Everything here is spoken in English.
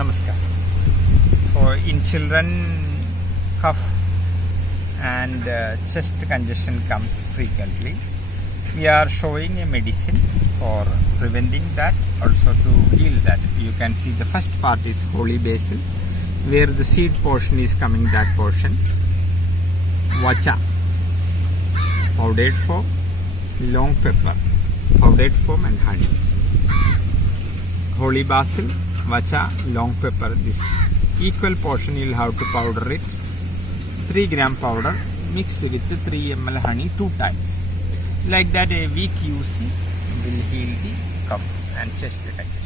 Namaskar. For in children, cough and chest congestion comes frequently. We are showing a medicine for preventing that, also to heal that. You can see the first part is holy basil, where the seed portion is coming, that portion. Vacha, powdered form, long pepper, powdered form, and honey. Holy basil, vacha, long pepper. This equal portion you'll have to powder it. 3 gram powder mixed with 3 ml honey 2 times. Like that, a week use will heal the cough and chest congestion.